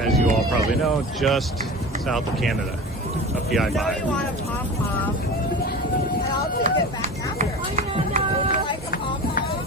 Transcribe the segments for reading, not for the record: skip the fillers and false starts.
as you all probably know, just south of Canada, up the I-5. Now you want a pom-pom. And I'll take it back after. Would you like a pom-pom?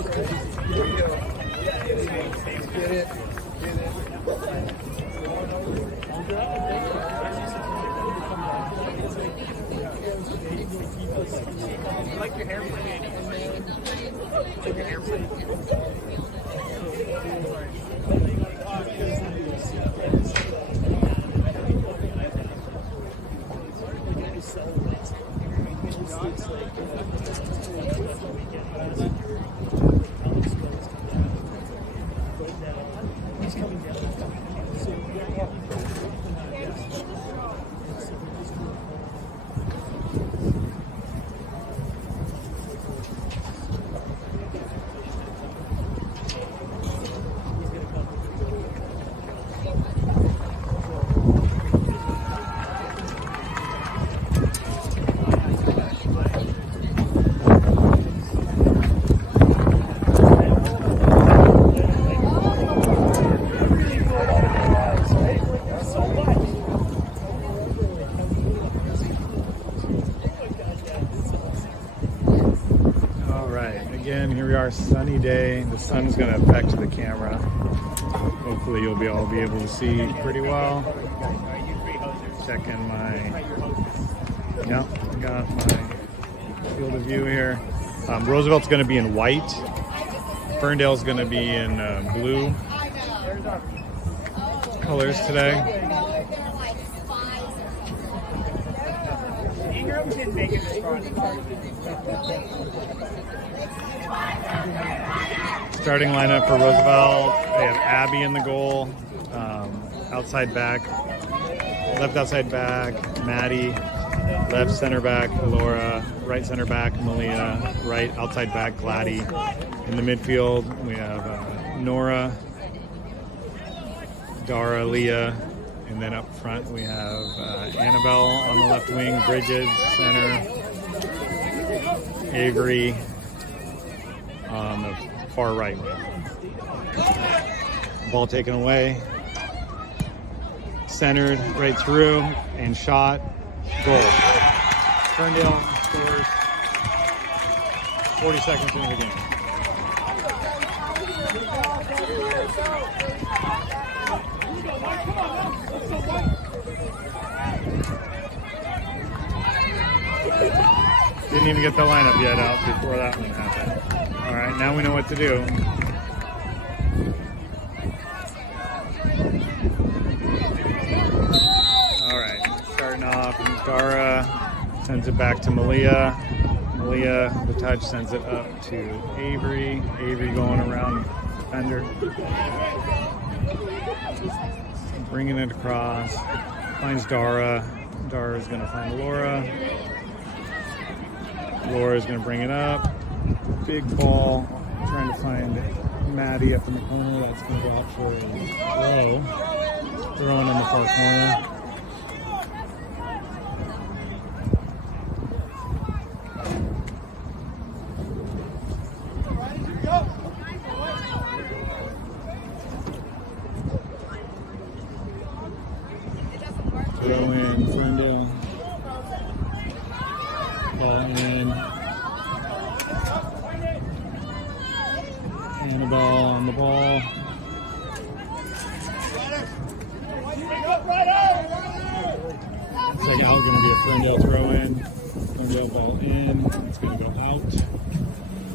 Okay, here we go. Like your hairplane. Like your hairplane. Again, here we are, sunny day. The sun's going to affect the camera. Hopefully you'll all be able to see pretty well. Checking my, yeah, got my field of view here. Roosevelt's going to be in white. Ferndale's going to be in blue colors today. Starting lineup for Roosevelt, they have Abby in the goal, outside back, left outside back, Maddie, left center back, Laura, right center back, Malia, right outside back, Gladdy. In the midfield, we have Nora, Dara, Leah, and then up front we have Annabelle on the left wing, Bridget, center, Avery on the far right wing. Ball taken away, centered right through, and shot, goal. Ferndale scores 40 seconds into the game. Didn't even get the lineup yet out before that one happened. All right, now we know what to do. All right, starting off, Dara sends it back to Malia. Malia, the touch, sends it up to Avery. Avery going around defender. Bringing it across. Finds Dara. Dara's gonna find Laura. Laura's gonna bring it up. Big ball. Trying to find Maddie up in the corner. That's gonna go out for a throw. Throwing in the far corner. Throw in Ferndale. Ball in. Annabelle on the ball. It's like out going to be a Ferndale throw in. Ferndale ball in. It's going to go out.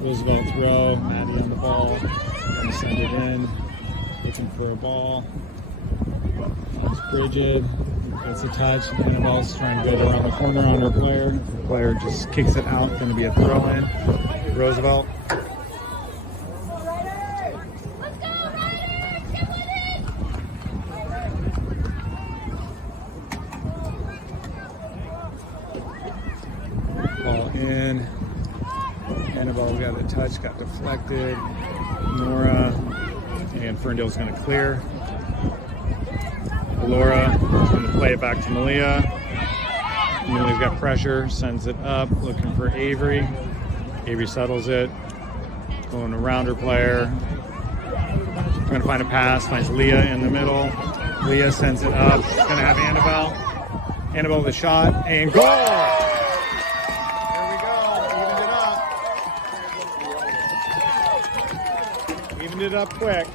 Roosevelt throw. Maddie on the ball. Going to send it in. Looking for a ball. It's Bridget. That's a touch. Annabelle's trying to get around the corner on her player. The player just kicks it out. Going to be a throw in. Roosevelt. Ball in. Annabelle got a touch, got deflected. Nora and Ferndale's going to clear. Laura is going to play it back to Malia. Malia's got pressure, sends it up, looking for Avery. Avery settles it, going around her player. Trying to find a pass, finds Leah in the middle. Leah sends it up, going to have Annabelle. Annabelle with a shot, and goal! There we go, evened it up quick.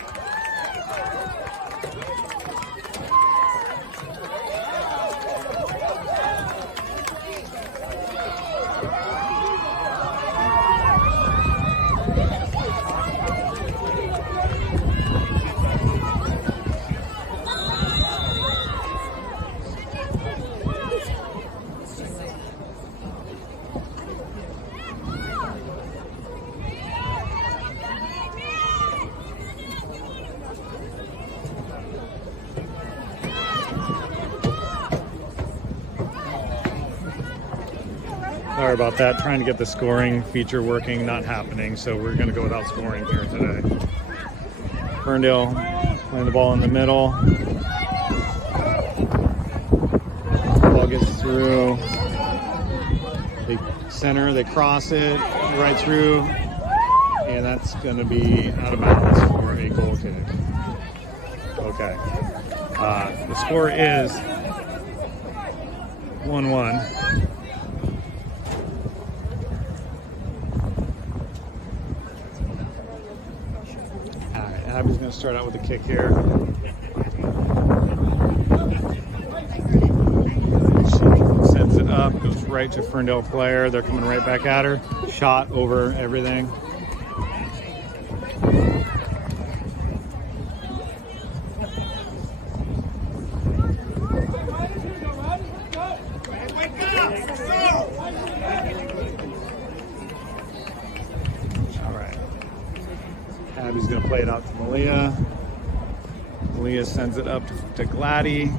Sorry about that. Trying to get the scoring feature working, not happening. So we're going to go without scoring here today. Ferndale playing the ball in the middle. Ball gets through. They center, they cross it right through. And that's going to be out of bounds for a goal kick. Okay. The score is 1-1. Abby's going to start out with a kick here. She sends it up, goes right to Ferndale player. They're coming right back at her. Shot over everything. Abby's going to play it out to Malia. Malia sends it up to Gladdy.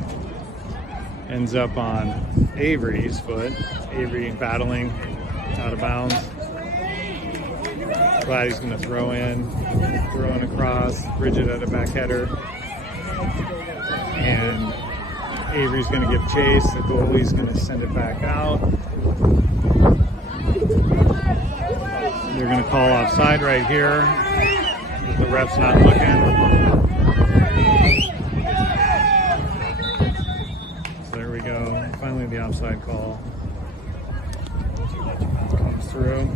Ends up on Avery's foot. Avery battling out of bounds. Gladdy's going to throw in across. Bridget at a back header. And Avery's going to give chase. The goalie's going to send it back out. They're going to call offside right here. The ref's not looking. So there we go. Finally the offside call comes through.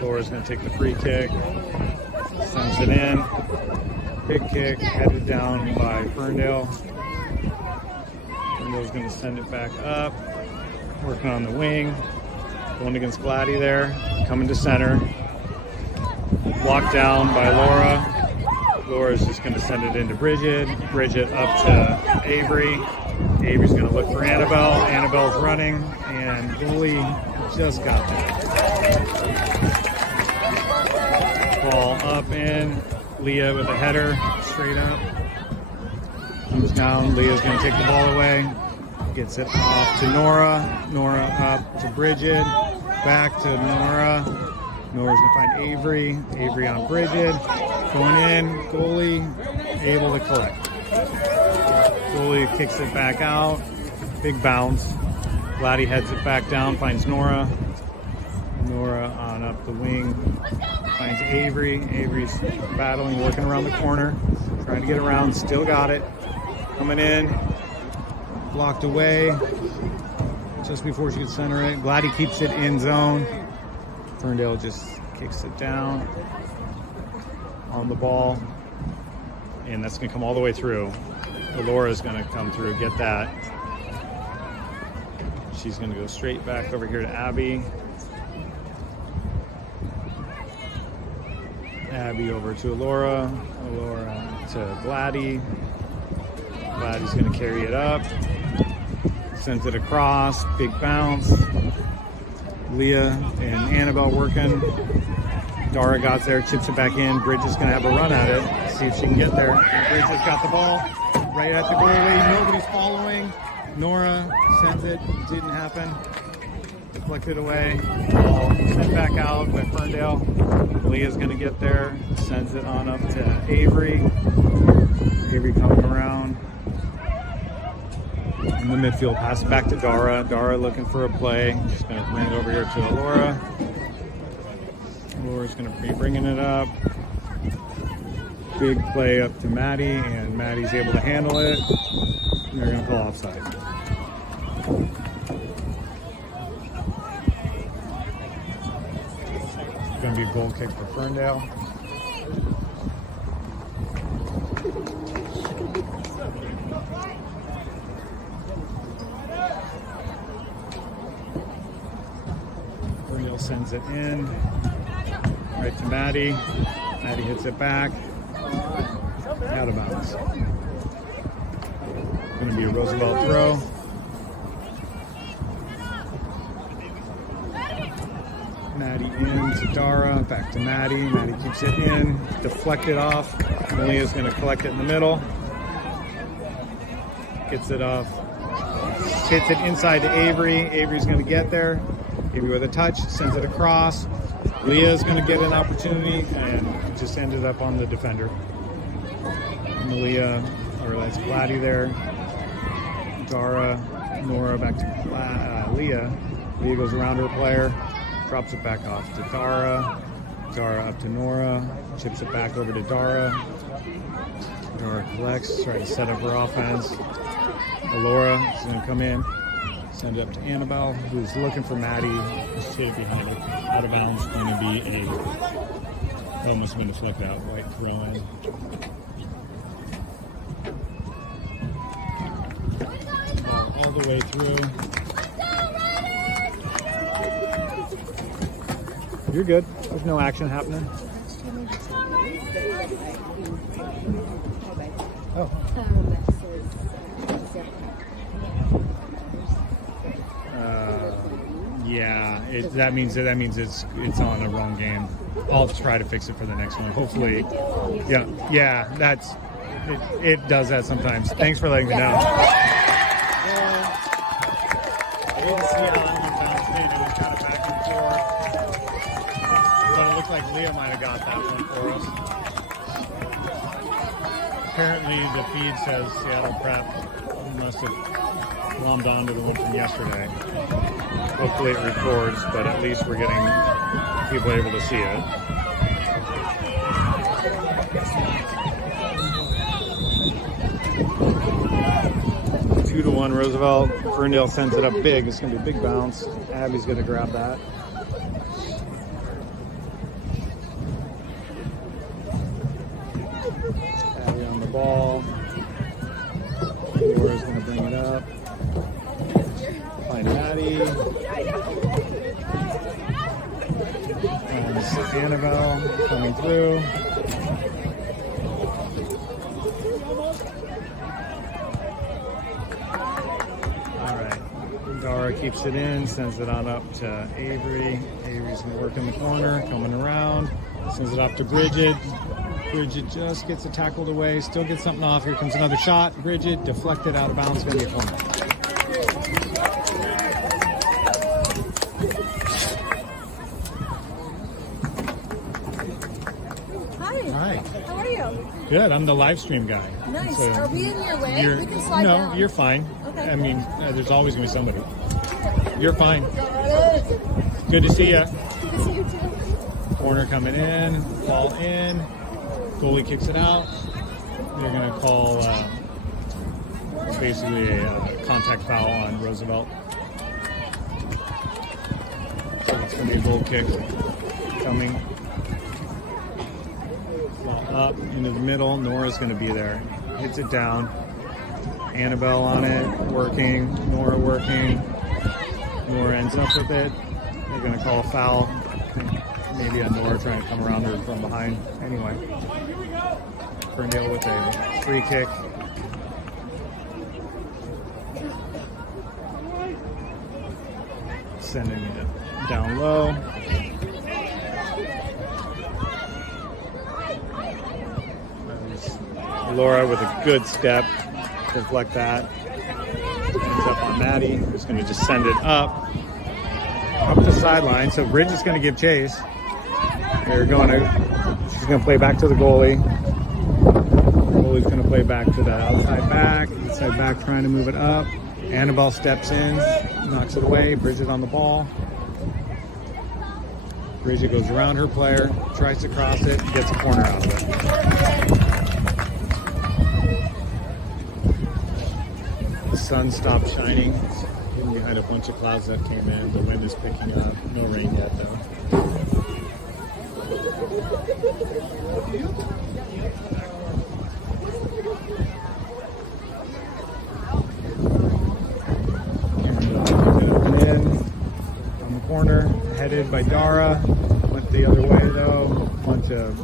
Laura's going to take the free kick. Sends it in. Big kick, headed down by Ferndale. Ferndale's going to send it back up. Working on the wing. Going against Gladdy there. Coming to center. Blocked down by Laura. Laura's just going to send it into Bridget. Bridget up to Avery. Avery's going to look for Annabelle. Annabelle's running. And and goalie just got there. Ball up in. Leah with a header, straight up. Comes down. Leah's going to take the ball away. Gets it off to Nora. Nora up to Bridget. Back to Nora. Nora's going to find Avery. Avery on Bridget. Going in. Goalie able to collect. Goalie kicks it back out. Big bounce. Gladdy heads it back down. Finds Nora. Nora on up the wing. Finds Avery. Avery's battling, working around the corner. Trying to get around. Still got it. Coming in. Blocked away. Just before she could center it. Gladdy keeps it in zone. Ferndale just kicks it down. On the ball. And that's going to come all the way through. Laura's going to come through, get that. She's going to go straight back over here to Abby. Abby over to Laura. Laura to Gladdy. Gladdy's going to carry it up. Sends it across. Big bounce. Leah and Annabelle working. Dara got there, chips it back in. Bridget's going to have a run at it. See if she can get there. Bridget's got the ball right at the goalie. Nobody's following. Nora sends it. Didn't happen. Deflected away. Ball sent back out by Ferndale. Leah's going to get there. Sends it on up to Avery. Avery coming around. In the midfield, pass back to Dara. Dara looking for a play. Just going to bring it over here to Laura. Laura's going to be bringing it up. Big play up to Maddie, and Maddie's able to handle it. And they're going to call offside. It's going to be a goal kick for Ferndale. Ferndale sends it in. Right to Maddie. Maddie hits it back. Out of bounds. Going to be a Roosevelt throw. Maddie in to Dara. Back to Maddie. Maddie keeps it in. Deflected off. Leah's going to collect it in the middle. Gets it off. Hits it inside to Avery. Avery's going to get there. Avery with a touch. Sends it across. Leah's going to get an opportunity and just ended up on the defender. And Leah, or that's Gladdy there. Dara, Nora back to Leah. Leah goes around her player, drops it back off to Dara. Dara up to Nora, chips it back over to Dara. Dara collects, tries to set up her offense. Laura is going to come in. Send it up to Annabelle, who's looking for Maddie. Straight behind it. Out of bounds, going to be a. Oh, must have been deflected out. White throw in. All the way through. You're good. There's no action happening. Oh. Yeah, that means it's on the wrong game. I'll try to fix it for the next one. Hopefully, yeah, that's it does that sometimes. Thanks for letting me know. I didn't see how that one bounced in. It was kind of back and forth, but it looked like Leah might have got that one for us. Apparently, the feed says Seattle Prep must have glommed onto the one from yesterday. Hopefully it records, but at least we're getting people able to see it. Two to 1 Roosevelt. Ferndale sends it up big. It's going to be a big bounce. Abby's going to grab that. Abby on the ball. Laura's going to bring it up. Find Maddie. And Annabelle coming through. All right. Dara keeps it in, sends it on up to Avery. Avery's gonna work in the corner, coming around, sends it off to Bridget. Bridget just gets it tackled away, still gets something off. Here comes another shot. Bridget deflected out of bounds, gonna be a corner. Hi. Hi. How are you? Good. I'm the live stream guy. Nice. So Are we in your way? We can slide no, down. you're fine. Okay. I mean, there's always gonna be somebody. You're fine. Good to see you. Good to see you too. Corner coming in, ball in. Goalie kicks it out. They're gonna call basically a contact foul on Roosevelt. So it's gonna be a goal kick coming. Ball up into the middle. Nora's gonna be there. Hits it down. Annabelle on it, working. Nora working. Nora ends up with it. They're going to call a foul. Maybe a Nora trying to come around her from behind. Anyway, Ferndale with a free kick. Sending it down low. Laura with a good step. Deflect that. Ends up on Maddie, who's going to just send it up the sideline. So Bridget's going to give chase. She's going to play back to the goalie. Goalie's going to play back to the outside back, trying to move it up. Annabelle steps in, knocks it away. Bridget on the ball. Bridget goes around her player, tries to cross it, gets a corner out of it. The sun stopped shining, hidden behind a bunch of clouds that came in. The wind is picking up. No rain yet, though. In on the corner, headed by Dara. Went the other way, though. Bunch of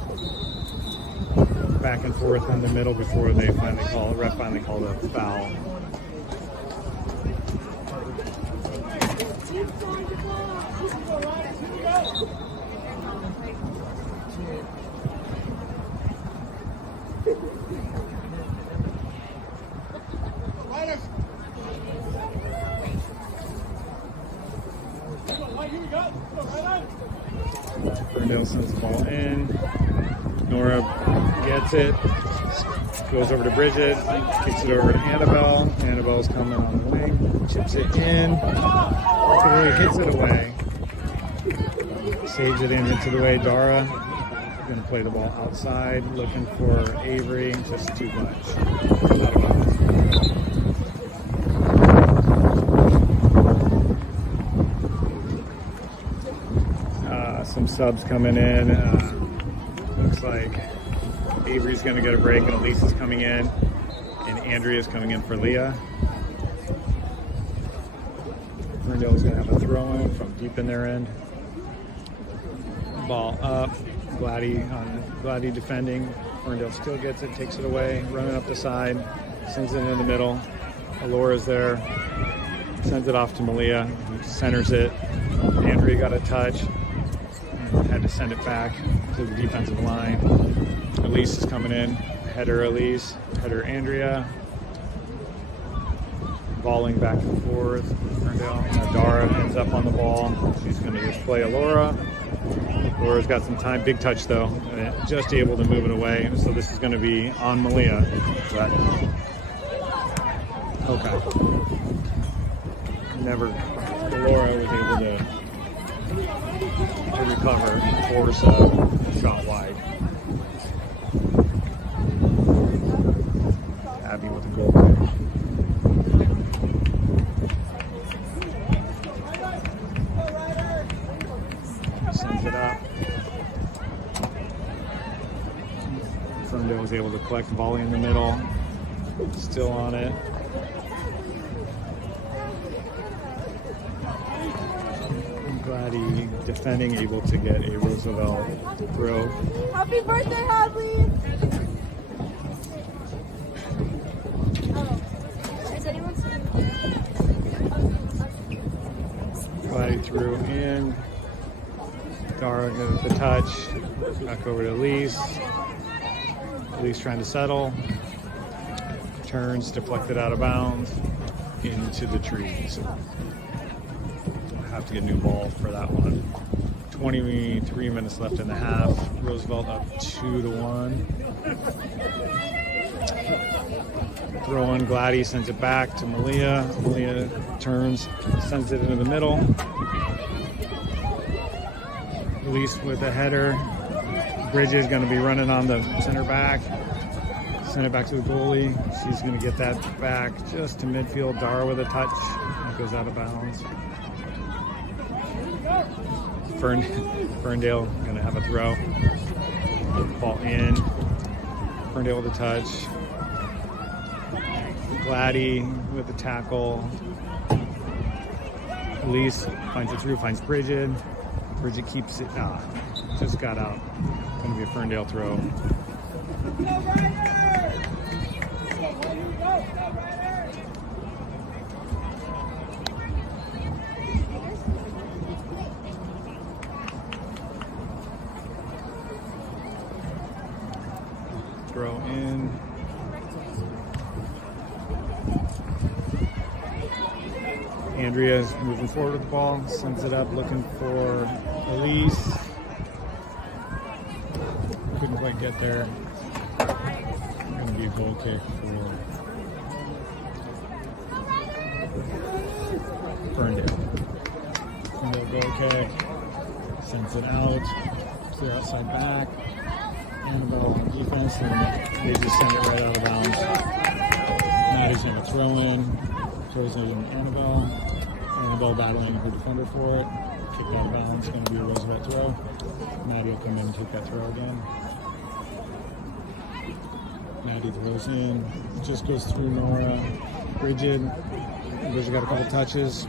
back and forth in the middle before they ref finally called a foul. Ferndale sends the ball in. Nora gets it. Goes over to Bridget. Kicks it over to Annabelle. Annabelle's coming on the wing. Chips it in. Hits it away. Saves it in, hits it away. Dara going to play the ball outside. Looking for Avery. Just too much. Not about it. Some subs coming in. Looks like Avery's going to get a break and Elise is coming in. And Andrea's coming in for Leah. Ferndale's going to have a throw in from deep in their end. Ball up. Gladdy defending. Ferndale still gets it, takes it away, running up the side, sends it in the middle. Alora's there. Sends it off to Malia, who centers it. Andrea got a touch. Had to send it back to the defensive line. Elise is coming in. Header Elise. Header Andrea. Balling back and forth. Ferndale. Dara ends up on the ball. She's going to just play Alora. Laura's got some time. Big touch though. Just able to move it away. So this is going to be on Malia. But okay. Laura was able to recover, force a shot wide. Abby with a goal kick. Sends it up. Ferndale was able to collect the volley in the middle. Still on it. Gladdy defending, able to get a Roosevelt throw. Happy birthday, Hadley! Is anyone Maddie through in. Dara with the touch. Back over to Elise. Elise trying to settle. Turns, deflected out of bounds. Into the trees. Have to get a new ball for that one. 23 minutes left in the half. Roosevelt up 2-1. Throw in, Gladdy sends it back to Malia. Malia turns, sends it into the middle. Elise with a header. Bridges going to be running on the center back. Send it back to the goalie. She's going to get that back just to midfield. Dara with a touch. That goes out of bounds. Ferndale going to have a throw. Ball in. Ferndale with a touch. Gladdy with the tackle. Elise finds it through, finds Bridget. Bridget keeps it. Just got out. Going to be a Ferndale throw. Throw in. Andrea's moving forward with the ball, sends it up, looking for Elise. Couldn't quite get there. Going to be a goal kick for Ferndale. Ferndale goal kick. Sends it out. Clear outside back. Annabelle on defense, and they just send it right out of bounds. Maddie's going to throw in. Throws it in Annabelle. Annabelle battling her defender for it. Kicked out of bounds. Going to be a Roosevelt throw. Maddie will come in and take that throw again. Maddie throws in. Just goes through Nora. Bridget. Bridget got a couple touches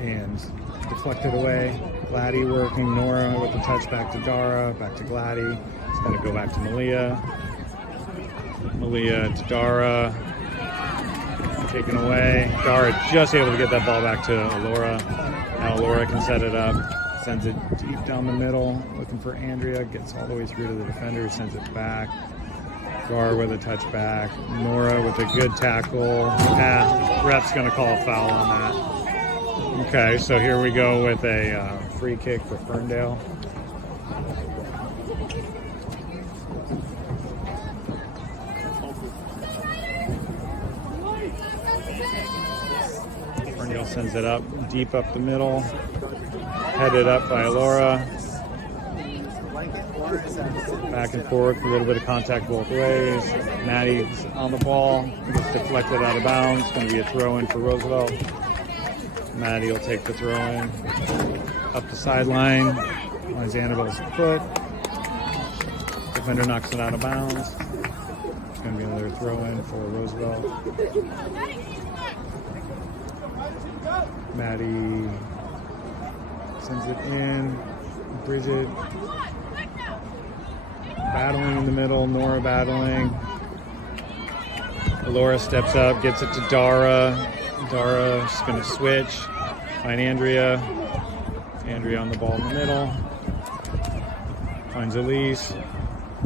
and deflected away. Gladdy working. Nora with the touch back to Dara. Back to Gladdy. It's got to go back to Malia. Malia to Dara. Taken away. Dara just able to get that ball back to Alora. Now Alora can set it up. Sends it deep down the middle. Looking for Andrea. Gets all the way through to the defender. Sends it back. Dara with a touch back. Nora with a good tackle. Ref's going to call a foul on that. Okay, so here we go with a free kick for Ferndale. Ferndale sends it up, deep up the middle. Headed up by Laura. Back and forth, a little bit of contact both ways. Maddie's on the ball. Gets deflected out of bounds. It's going to be a throw-in for Roosevelt. Maddie will take the throw-in. Up the sideline. Finds Annabelle's foot. Defender knocks it out of bounds. It's going to be another throw-in for Roosevelt. Maddie sends it in. Bridget battling in the middle. Nora battling. Laura steps up, gets it to Dara. Dara's going to switch. Find Andrea. Andrea on the ball in the middle. Finds Elise.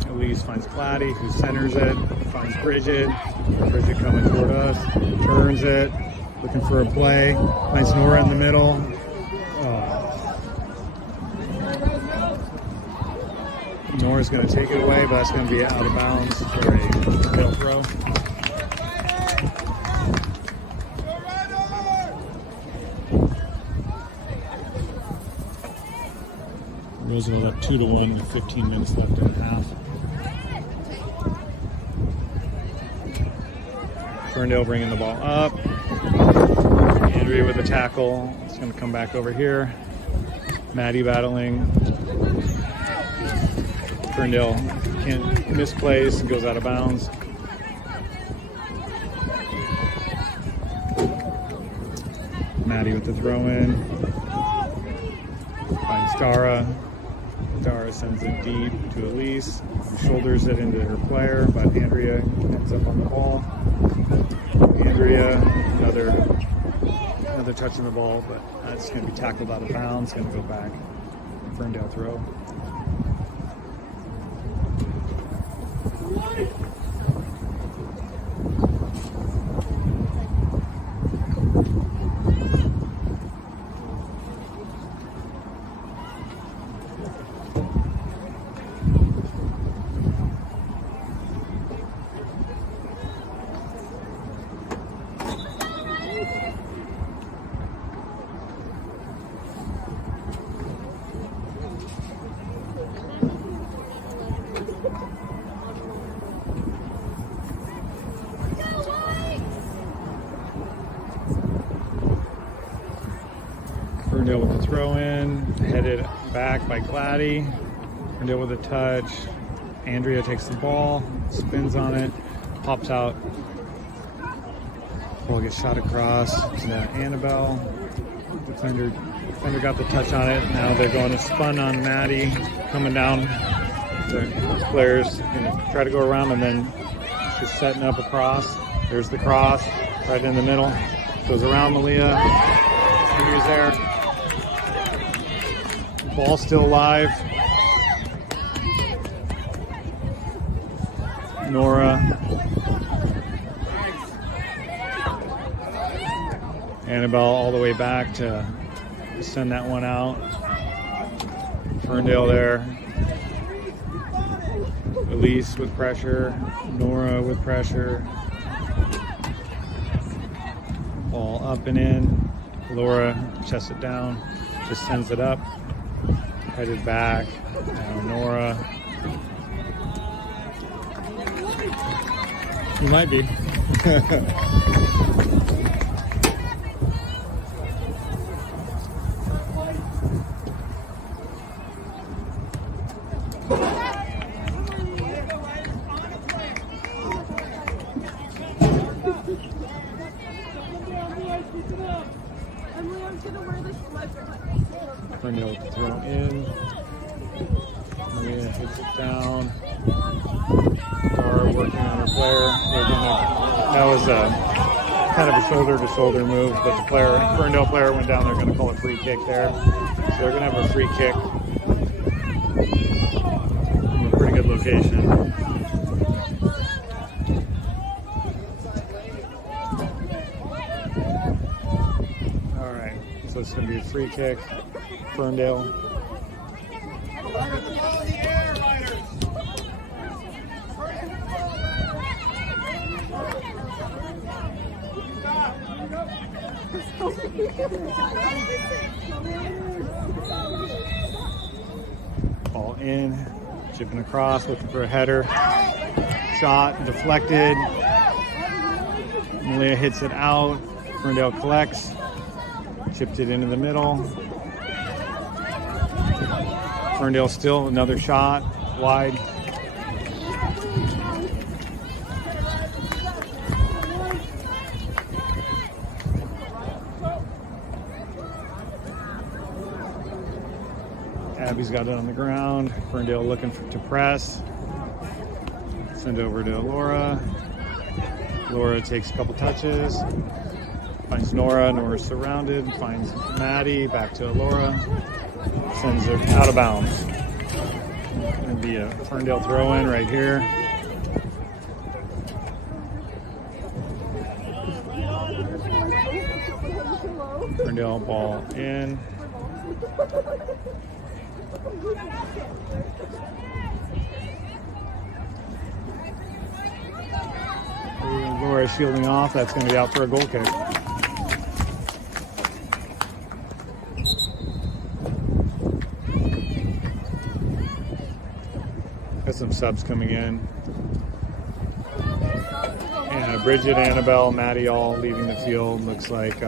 Elise finds Gladdy, who centers it. Finds Bridget. Bridget coming toward us. Turns it. Looking for a play. Finds Nora in the middle. Nora's going to take it away, but that's going to be out of bounds for a tail throw. Roosevelt up 2-1 with 15 minutes left in the half. Ferndale bringing the ball up. Andrea with the tackle. It's going to come back over here. Maddie battling. Ferndale can't misplace and goes out of bounds. Maddie with the throw in. Finds Dara. Dara sends it deep to Elise. Shoulders it into her player, but Andrea ends up on the ball. Andrea, another Another touch on the ball, but that's going to be tackled out of bounds. Going to go back. Ferndale throw. Ferndale with the throw in, headed back by Gladdy. Ferndale with a touch. Andrea takes the ball, spins on it, pops out. Ball gets shot across to Annabelle. Defender got the touch on it. Now they're going to spun on Maddie, coming down. The players gonna try to go around, and then she's setting up a cross. There's the cross right in the middle. Goes around Malia. Andrea's there. Ball still alive. Nora. Annabelle all the way back to send that one out. Ferndale there. Elise with pressure. Nora with pressure. Ball up and in. Laura chests it down. Just sends it up. Headed back. Now Nora. You might be. Ferndale throw in. Maria hits it down. Dara working on her player. That was kind of a shoulder-to-shoulder move, but the Ferndale player went down. They're going to call a free kick there. So they're going to have a free kick from a pretty good location. All right, so it's going to be a free kick. Ferndale. Ball in, chipping across, looking for a header. Shot, deflected. Malia hits it out. Ferndale collects, chipped it into the middle. Ferndale still, another shot, wide. Abby's got it on the ground. Ferndale looking to press. Send over to Laura. Laura takes a couple touches. Finds Nora. Nora's surrounded. Finds Maddie. Back to Laura. Sends it out of bounds. Going to be a Ferndale throw in right here. Ferndale ball in. Laura shielding off. That's going to be out for a goal kick. Got some subs coming in. And Bridget, Annabelle, Maddie all leaving the field. Looks like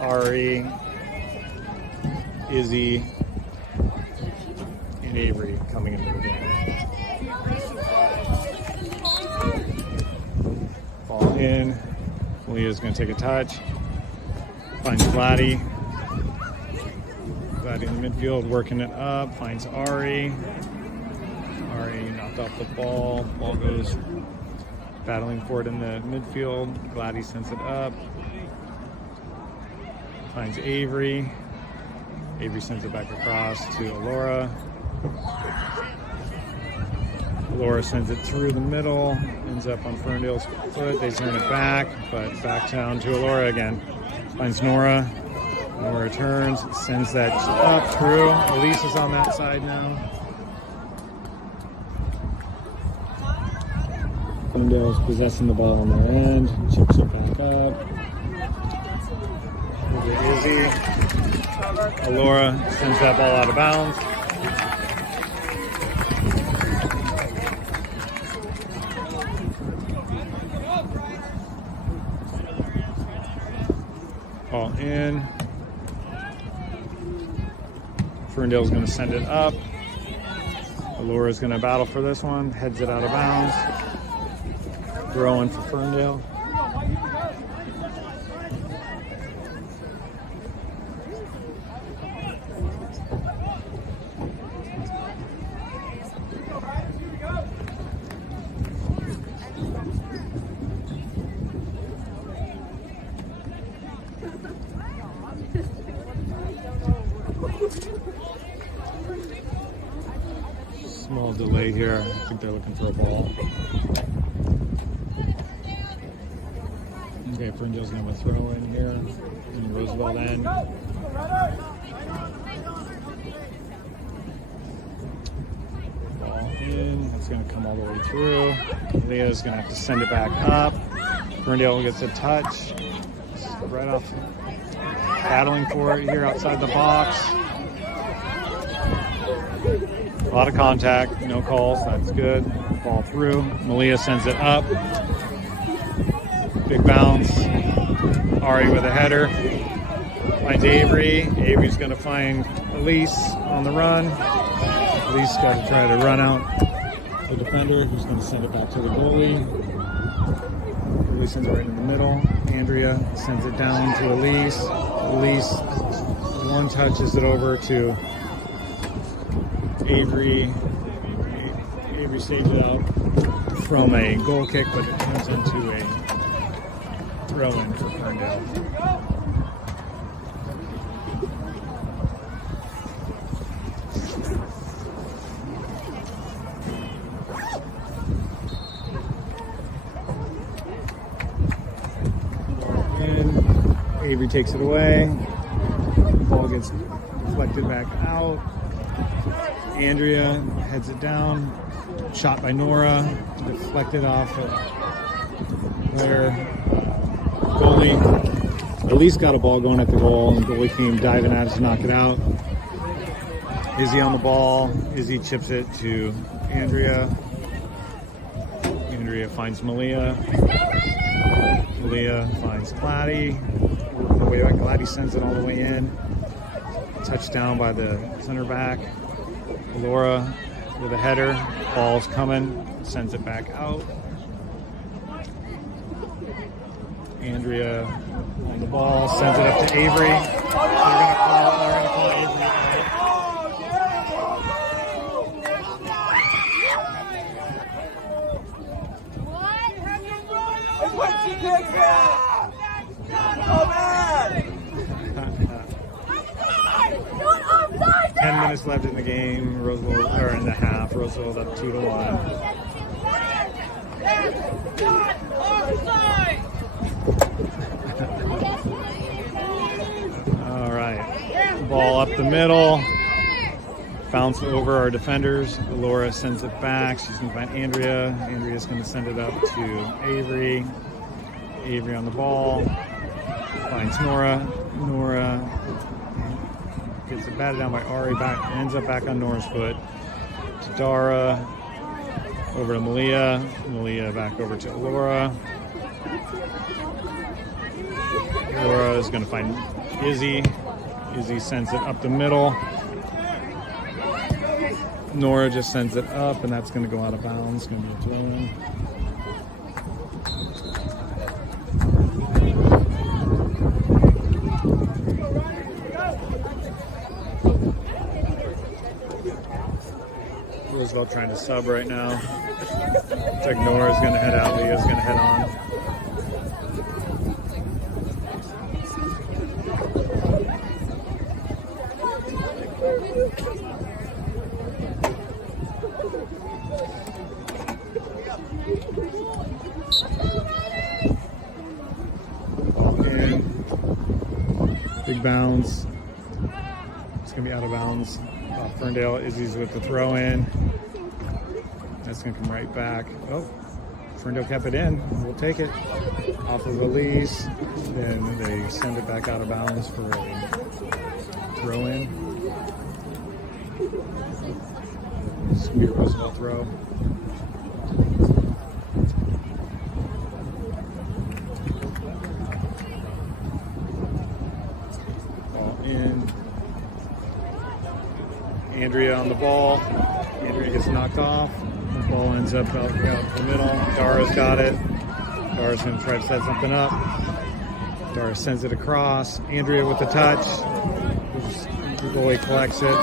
Ari, Izzy, and Avery coming into the game. Ball in. Leah's going to take a touch. Finds Gladdy. Gladdy in the midfield, working it up. Finds Ari. Ari knocked off the ball. Ball goes battling for it in the midfield. Gladdy sends it up. Finds Avery. Avery sends it back across to Alora. Alora sends it through the middle. Ends up on Ferndale's foot. They turn it back, but back down to Alora again. Finds Nora. Nora turns, sends that up through. Elise is on that side now. Ferndale's possessing the ball on their end. Chips it back up. Over Izzy. Alora sends that ball out of bounds. Ball in. Ferndale's going to send it up. Alora's going to battle for this one. Heads it out of bounds. Throwing for Ferndale. Small delay here. I think they're looking for a ball. Okay, Ferndale's going to throw in here. And Roosevelt end. Ball in. It's going to come all the way through. Leah's going to have to send it back up. Ferndale gets a touch. Right off. Battling for it here outside the box. A lot of contact, no calls, that's good. Ball through. Malia sends it up. Big bounce. Ari with a header. Finds Avery. Avery's going to find Elise on the run. Elise got to try to run out the defender, who's going to send it back to the goalie. Elise sends it right in the middle. Andrea sends it down to Elise. Elise one touches it over to Avery. Avery saves it out from a goal kick, but it turns into a throw-in for Ferndale. And Avery takes it away. The ball gets deflected back out. Andrea heads it down. Shot by Nora. Deflected off their goalie. At least got a ball going at the goal, and the goalie came diving at it to knock it out. Izzy on the ball. Izzy chips it to Andrea. Andrea finds Malia. Malia finds Gladdy. The way back, Gladdy sends it all the way in. Touchdown by the center back. Laura with a header. Ball's coming. Sends it back out. Andrea on the ball. Sends it up to Avery. They're going to call Avery. What you did, oh man! 10 minutes left in the game. Roosevelt, or in the half. Roosevelt up 2-1. All right. Ball up the middle. Bounce over our defenders. Laura sends it back. She's going to find Andrea. Andrea's going to send it up to Avery. Avery on the ball. Finds Nora. Nora gets it batted down by Ari. Back ends up back on Nora's foot. To Dara. Over to Malia. Malia back over to Laura. Laura is going to find Izzy. Izzy sends it up the middle. Nora just sends it up, and that's going to go out of bounds. It's going to be a throw-in. Roosevelt trying to sub right now. Looks like Nora's going to head out. Leah's going to head on. Big bounce. It's going to be out of bounds. Ferndale, Izzy's with the throw in. That's going to come right back. Oh, Ferndale kept it in. We'll take it. Off of Elise. Then they send it back out of bounds for a throw in. This will be a Roosevelt throw. In. Andrea on the ball. Andrea gets knocked off. The ball ends up out the middle. Dara's got it. Dara's going to try to set something up. Dara sends it across. Andrea with the touch. The goalie collects it.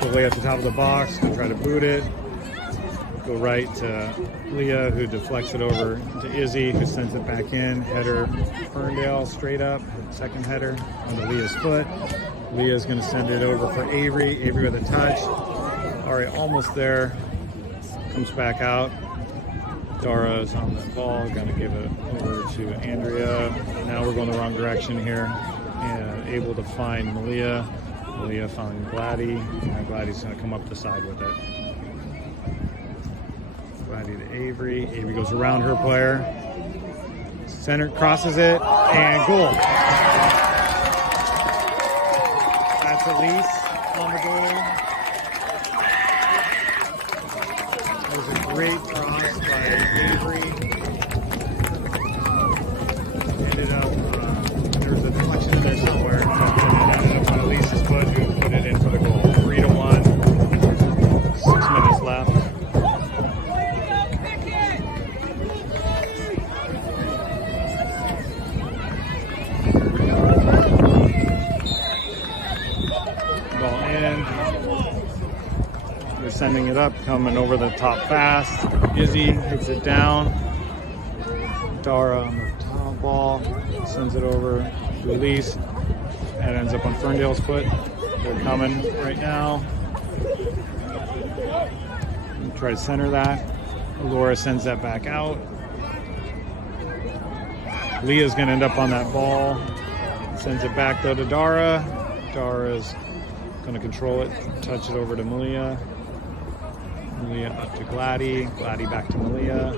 Goalie at the top of the box. Going to try to boot it. Go right to Leah, who deflects it over to Izzy, who sends it back in. Header Ferndale straight up. Second header onto Leah's foot. Leah's going to send it over for Avery. Avery with a touch. All right, almost there. Comes back out. Dara's on the ball. Going to give it over to Andrea. Now we're going the wrong direction here. And able to find Malia. Malia found Gladdy. And Gladdy's going to come up the side with it. Gladdy to Avery. Avery goes around her player. Center crosses it, and goal. That's Elise on the goal. It was a great cross by Avery. Ended up, there was a deflection in there somewhere. Ended up on Elise's foot, who put it in for the goal. 3-1. 6 minutes left. Sending it up, coming over the top fast. Izzy hits it down. Dara on the top ball, sends it over to Elise. That ends up on Ferndale's foot. They're coming right now. Try to center that. Laura sends that back out. Leah's going to end up on that ball. Sends it back though to Dara. Dara's going to control it, touch it over to Malia. Malia up to Gladdy. Gladdy back to Malia.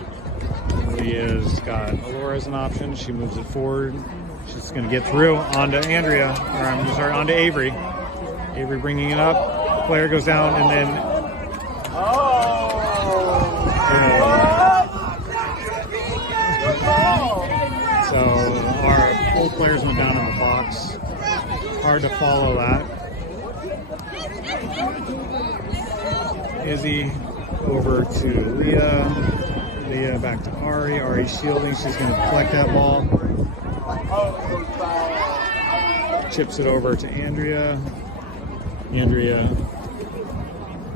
Malia's got Alora as an option. She moves it forward. She's going to get through onto Andrea. Or I'm sorry, onto Avery. Avery bringing it up. Player goes down and then. So our both players went down in the box. Hard to follow that. Izzy over to Leah. Leah back to Ari. Ari shielding. She's going to deflect that ball. Chips it over to Andrea. Andrea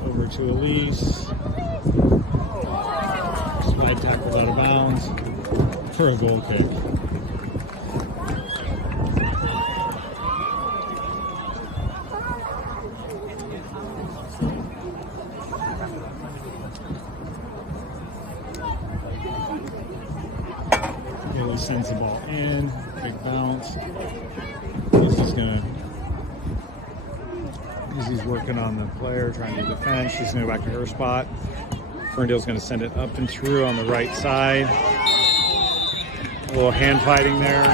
over to Elise. Slide tackles out of bounds for a goal kick. Sends the ball in, big bounce. Izzy's working on the player, trying to defend. She's going to go back to her spot. Ferndale's going to send it up and through on the right side. A little hand fighting there.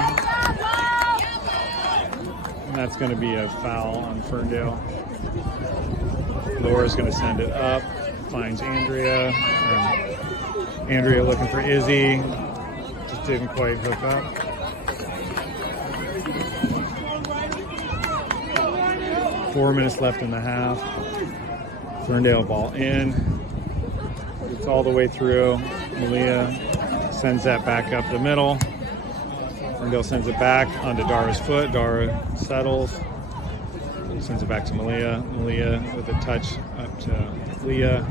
And that's going to be a foul on Ferndale. Laura's going to send it up, finds Andrea. Andrea looking for Izzy. Didn't quite hook up. Four minutes left in the half. Ferndale ball in. It's all the way through. Malia sends that back up the middle. Ferndale sends it back onto Dara's foot. Dara settles. Sends it back to Malia. Malia with a touch up to Leah.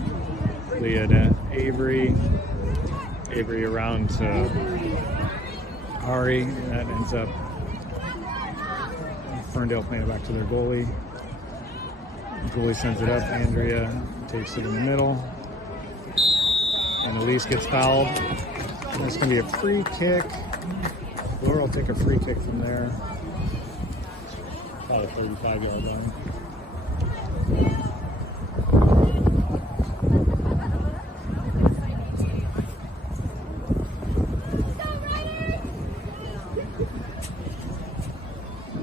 Leah to Avery. Avery around to Ari. That ends up Ferndale playing it back to their goalie. The goalie sends it up. Andrea takes it in the middle. And Elise gets fouled. And it's going to be a free kick. Laura will take a free kick from there. About a 35-yard line.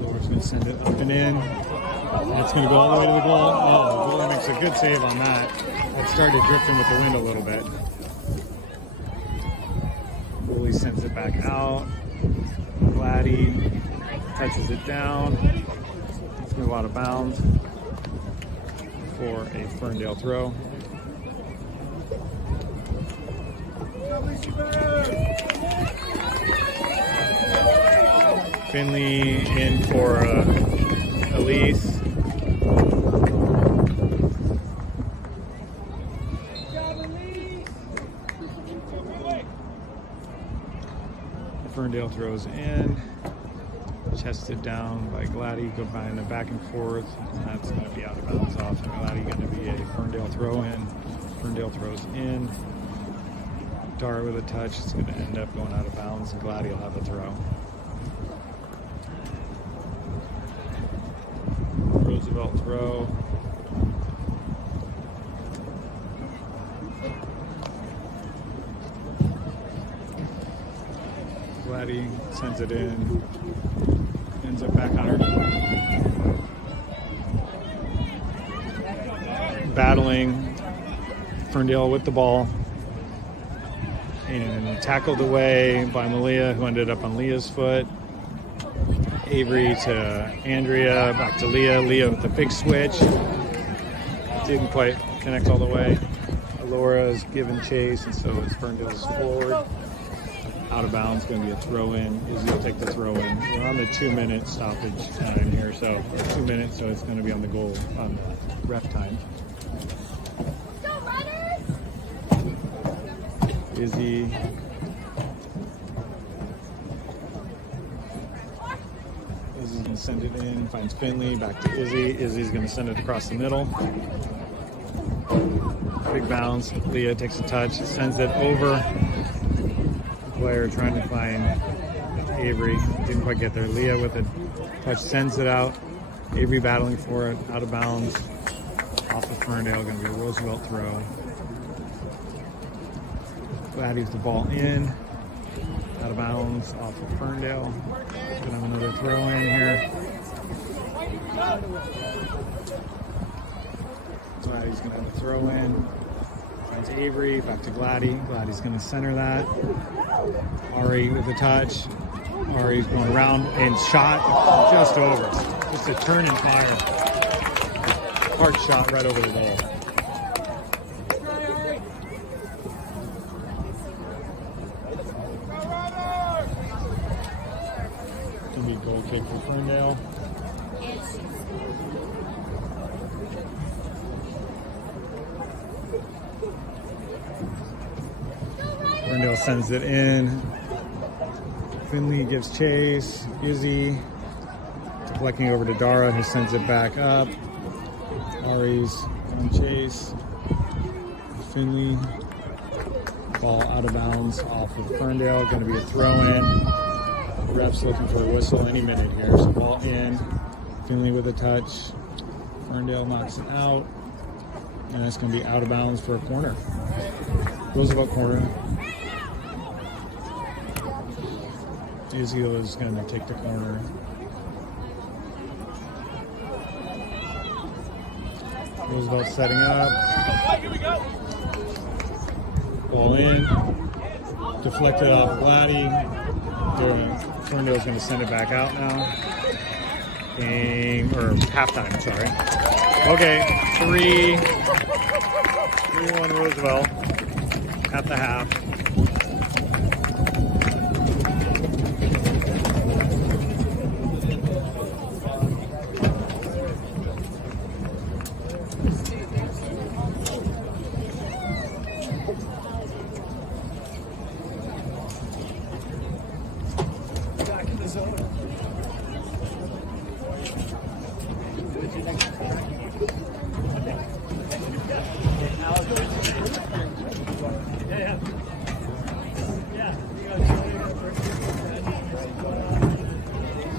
Laura's going to send it up and in. And it's going to go all the way to the goal. Oh, the goalie makes a good save on that. It started drifting with the wind a little bit. Goalie sends it back out. Gladdy touches it down. It's going to go out of bounds for a Ferndale throw. Finley in for Elise. Ferndale throws in, chested down by Gladdy, go by in the back and forth, and that's going to be out of bounds off. And Gladdy going to be a Ferndale throw in. Ferndale throws in. Dara with a touch, it's going to end up going out of bounds, and Gladdy will have a throw. Roosevelt throw. Gladdy sends it in, ends up back on her. Battling Ferndale with the ball and tackled away by Malia, who ended up on Leah's foot. Avery to Andrea, back to Leah. Leah with the big switch. Didn't quite connect all the way. Laura's given chase, and so it's Ferndale's forward. Out of bounds, going to be a throw in. Izzy will take the throw in. We're on the 2-minute stoppage time here, so 2 minutes, so it's going to be on the goal on ref time. Izzy. Izzy's going to send it in, finds Finley, back to Izzy. Izzy's going to send it across the middle. Big bounce. Leah takes a touch, sends it over. Player trying to find Avery, didn't quite get there. Leah with a touch sends it out. Avery battling for it, out of bounds, off of Ferndale, going to be a Roosevelt throw. Gladdy with the ball in, out of bounds, off of Ferndale. Going to have another throw in here. Gladdy's going to have a throw in. Finds Avery, back to Gladdy. Gladdy's going to center that. Ari with a touch. Ari's going around and shot just over. Just a turn and fire. Hard shot right over the goal. It's going to be a goal kick for Ferndale. Ferndale sends it in. Finley gives chase. Izzy deflecting over to Dara, who sends it back up. Ari's on chase. Finley. Ball out of bounds off of Ferndale. Going to be a throw in. Ref's looking for a whistle any minute here. So ball in. Finley with a touch. Ferndale knocks it out. And that's going to be out of bounds for a corner. Roosevelt corner. Izzy is going to take the corner. Roosevelt setting up. Ball in. Deflected off Gladdy. Ferndale's going to send it back out now. Halftime, sorry. Okay, 3-1 Roosevelt at the half.